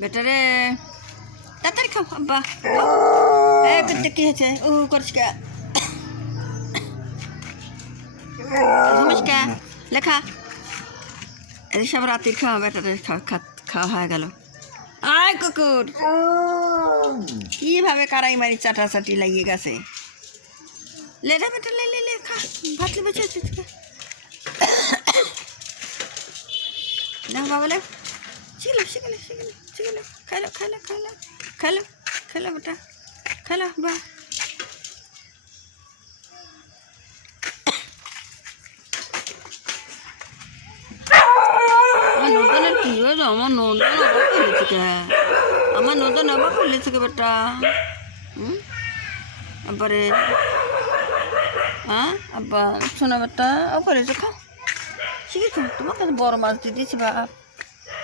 বেটারে তাড়াতাড়ি খাও আব্বা করতে কি হয়েছে ও করছ কে ঘুমিস কে লেখা এসব রাতের খাওয়া বেটারে খাওয়া হয়ে গেল আয় কুকুর কিভাবে কারাই মারি চাটাচাটি লাগিয়ে গেছে লে রে বেটা লে লে লে খা ভাত লে বেঁচে আছে না বাবা লে শিখলো শিখলো শিখলো শিখলো খাইলো খাইলো খাইলো খাইলো খাইলো বেটা খাইলো বা নতুনের কি হয়েছে আমার নতুন অবাক করলেছে কে আমার নতুন অবাক করলেছে কে বেটা আব্বারে হ্যাঁ আব্বা শোনা বেটা করেছে খাও শিখে খাও তোমাকে বড় মাছ দিয়ে দিয়েছি বাপ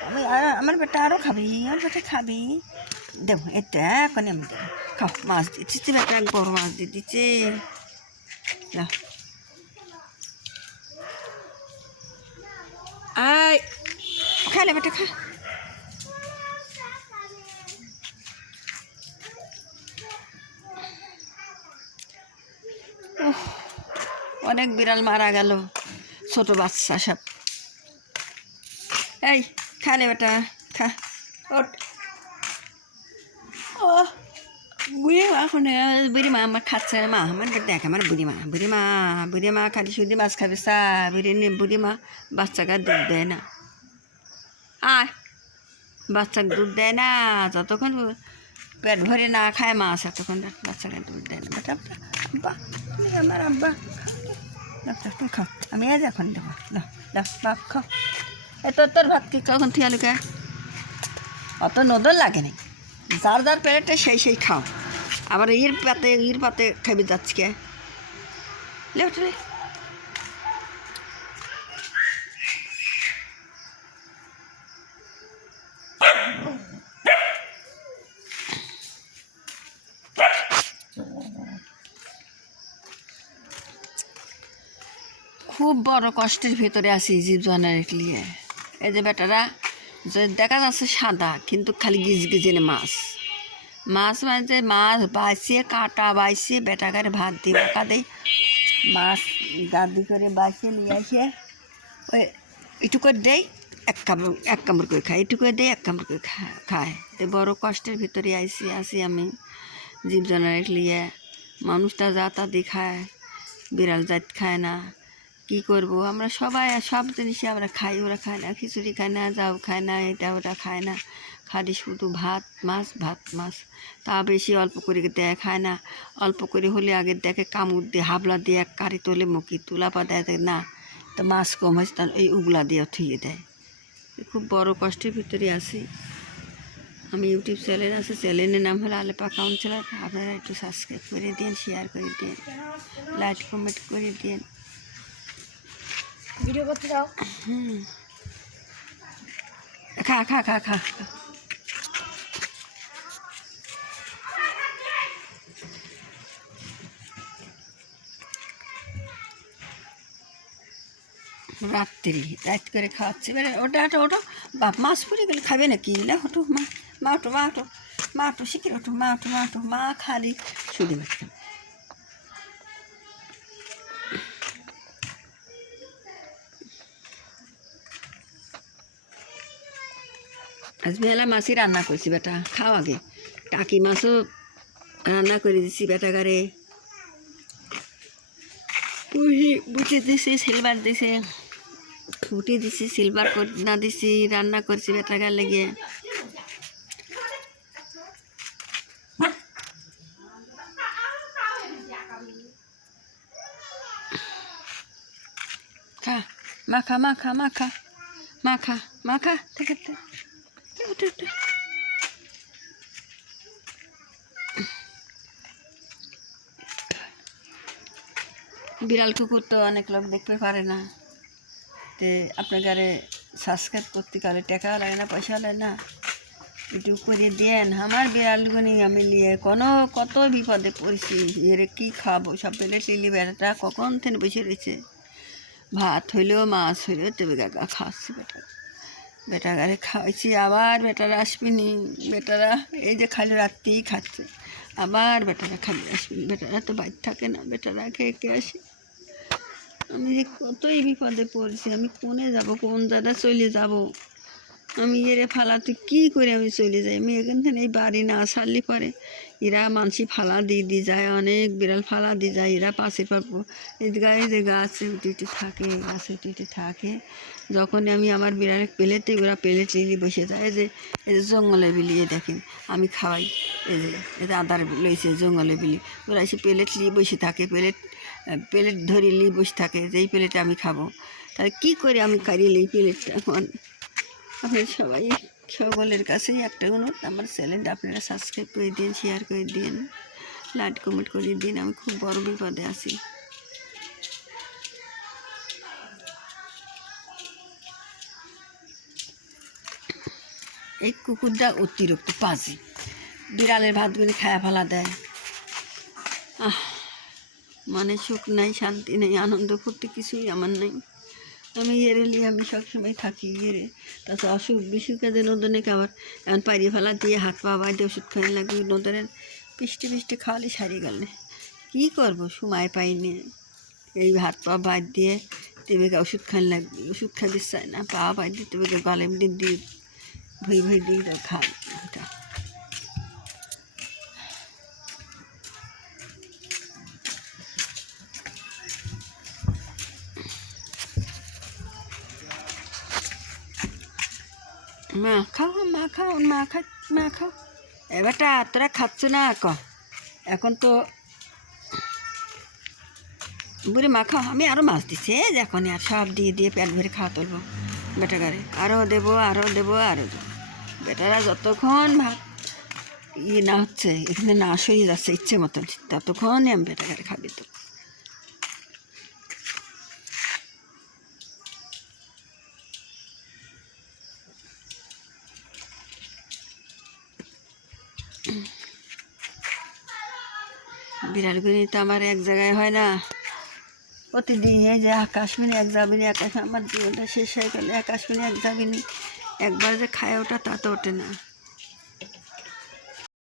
আমি আমার বেটা আরও খাবি আমার বেটা খাবি দেবো এটা এখন আমি দেবো খাও মাছ দিয়ে দিচ্ছি বেটা বড় মাছ দিয়ে দিচ্ছে আয় খাইলে বেটা খা অনেক বিড়াল মারা গেল ছোট বাচ্চা সব এই খালে বেটা খা ওট ও বুড়িমা এখন বুড়িমা আমার খাচ্ছে মা আমার দেখ আমার বুড়িমা খালি শুধু মাছ খাবে চা বুড়িমা বাচ্চাকে দুধ দেয় না আয় বাচ্চাকে দুধ দেয় না যতক্ষণ পেট ভরে না খায় মাছ ততক্ষণ বাচ্চাকে দুধ দেয় না বেটা আব্বা আমার আব্বা তুই খাও আমি আজ এখন দেবো বাপ খাও তোর ভাত কি কখন থিয়া লুকে অত নদল লাগে না যার যার পেটে সেই খাও আবার ইর পাতে খাবি যাচ্ছি কে লে ওঠে খুব বড় কষ্টের ভেতরে আছি জীবজনের নিয়ে এই যে বেটারা যে দেখা যাচ্ছে সাদা কিন্তু খালি গিজগিজেনে মাছ মানে মাছ বাইসিয়ে কাটা বাইসিয়ে বেটাকারে ভাত দিয়ে বাঁকা দেয় মাছ গাদি করে বাইসিয়ে নিয়ে আসে ওই একটু করে দেয় এক কামড় করে খায় একটু করে দেয় এক কামড় করে খায় এই বড় কষ্টের ভিতরে আসি আমি জীবজনের নিয়ে মানুষটা যা তা দিয়ে খায় বিড়াল জাত খায় না কী করবো আমরা সবাই সব জিনিসই আমরা খাই ওরা খায় না খিচুড়ি খায় না যাও খায় না এটা ওটা খায় না খালি শুধু ভাত মাছ তা বেশি অল্প করে দেয় খায় না অল্প করে হলে আগে দেখে কামড় দিয়ে হাবলা দিয়ে এক কারি তোলে মুখি তুলাপা দেয় না তো মাছ কম হয়েছে তার এই উগলা দিয়ে থুয়ে দেয় খুব বড় কষ্টের ভিতরে আছি আমি ইউটিউব চ্যানেল আছে চ্যানেলের নাম হলো আলেপা কাউন্সিলর আপনারা একটু সাবস্ক্রাইব করে দিন শেয়ার করে দিন লাইক কমেন্ট করে দিন ভিডিও করতে দাও খা খা খা খা রাত করে খাওয়াচ্ছে এবারে ওটা বাপ মাছ পড়ে গেলে খাবে নাকি না ওটো মা ওটো শিখে ওঠো মা খালি শুধু আজ বেলা মাছই রান্না করছি বেটা খাও আগে টাকি মাছও রান্না করে দিচ্ছি বেটাগারে বুঝে দিছি সিলভার দিছে ফুটি দিছি সিলভার না দিছি রান্না করছি বেটাগার লেগে খা মাখা থেকে বিড়াল কুকুর তো অনেক লোক দেখতে পারে না তে আপনার গাড়ি সাবস্ক্রাইব করতে গেলে টাকাও লাগে না পয়সা লাগে না একটু করে দেন আমার বিড়ালগুনি আমি নিয়ে কত বিপদে পড়েছি এর কী খাবো সব পেলে টিলি বেড়াটা কখন থেকে বসে রয়েছে ভাত হইলেও মাছ হইলেও তবে কাকা খাচ্ছি বেটাগারে খাওয়াইছি। আবার বেটারা আসবিনি, বেটারা এই যে খালি রাত্রিই খাচ্ছে, আবার বেটারা খালি আসবিনি। বেটারা তো বাইর থাকে না, বেটারা খেয়ে আসে। আমি যে কতই বিপদে পড়ছি, আমি কোনে যাব, কোন জায়গায় চলে যাব? আমি এরে ফালাতে কী করে আমি চলে যাই? আমি এখান থেকে এই বাড়ি না ছাড়লে পরে এরা মানসি ফালা দিয়ে যায়, অনেক বিড়াল ফালা দিয়ে যায়। এরা পাশের পর এই গায়ে যে গাছে উঠে থাকে, গাছে উঠে থাকে। যখনই আমি আমার বিড়াল পেলেতে, ওরা পেলেট নিয়ে বসে যায়। এই যে জঙ্গলে বিলিয়ে দেখেন আমি খাওয়াই, এই যে আদার লইছে জঙ্গলে বিলি, ওরা এসে প্লেট নিয়ে বসে থাকে, প্লেট ধরে নিয়ে বসে থাকে, যেই প্লেটে আমি খাবো। তাহলে কী করে আমি কারিয়ে এই প্লেটটা? এখন আপনার সবাই সকলের কাছেই একটা অনুরোধ, আমার চ্যানেলটা আপনারা সাবস্ক্রাইব করে দিন, শেয়ার করে দিন, লাইক কমেন্ট করে দিন। আমি খুব বড় বিপদে আছি। এই কুকুরটা অতিরিক্ত পাজি, বিড়ালের ভাতগুলি খায়া ফেলা দেয়। মানে সুখ নাই, শান্তি নেই, আনন্দ ফুর্তি কিছুই আমার নেই। আমি নিয়ে আমি সবসময় থাকি তাছাড়া অসুখ বিসুখে যে নদনেকে আবার এমন পাইরে ফেলা দিয়ে হাত পা বাইতে ওষুধ খাওয়াই লাগবে। নদনের পিষ্টি খাওয়ালে সারিয়ে গেলে কী করবো, সময় পাইনি। এই হাত পা বাইর দিয়ে তেবেকে ওষুধ খাওয়ান লাগবে, ওষুধ খাইতে চায় না, পা বাইর দিয়ে তেবেকে গালে দিয়ে ভই দিয়ে খাই। এটা মা খাও এবারটা তোরা খাচ্ছ না এখন তো বুড়ি মা খাও। আমি আরও মাছ দিচ্ছি, এখন আর সব দিয়ে পেট ভরে খাওয়া তুলবো বেটাগারে, আরও দেবো। বেটারা যতক্ষণ ভাত না হচ্ছে, এখানে না সরিয়ে যাচ্ছে ইচ্ছে মতন, ততক্ষণই আমি বেটাগারে খাবি। তো বিড়ালগুলি তো আমার এক জায়গায় হয় না, প্রতিদিন। এই যে আকাশমণি এক যাবিনি, আমার জীবনটা শেষ হয়ে গেলে আকাশমণি এক যাবিনি, একবার যে খায় ওটা তা তো ওঠে না।